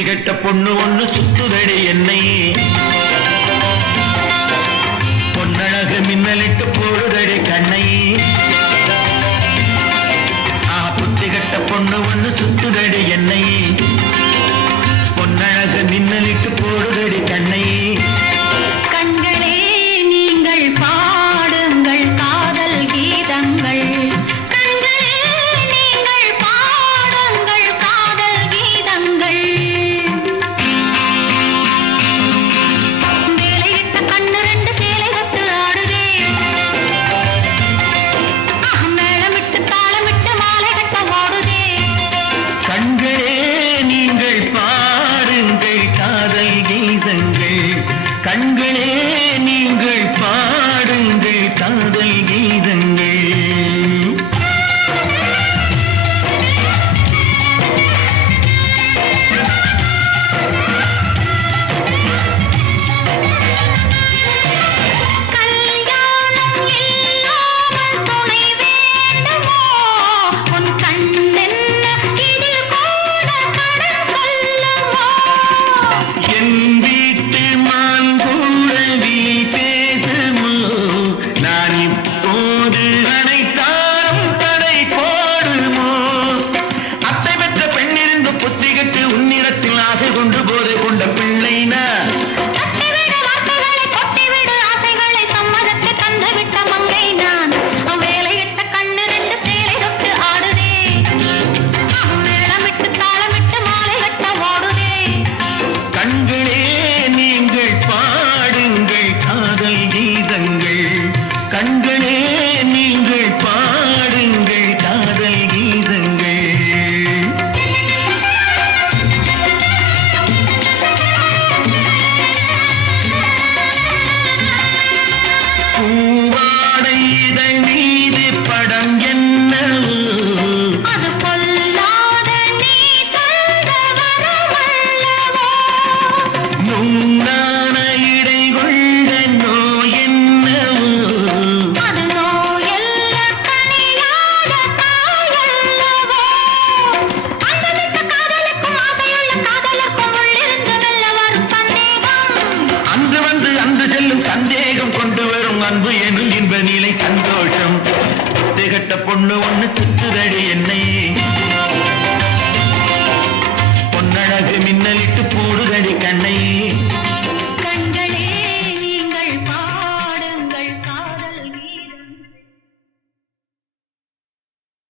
புத்தி கெட்ட பொண்ணு ஒண்ணு சுத்துதடி என்னை. பொன்னழகு மின்னலிட்டு போடுதடி கண்ணை. ஆ புத்தி கெட்ட பொண்ணு ஒண்ணு சுத்துதடி என்னை. கண்களே கொண்ட அன்பு எனும் இன்ப நிலை சந்தோஷம். திகட்ட பொண்ணு ஒன்று சுத்துதடி என்னை.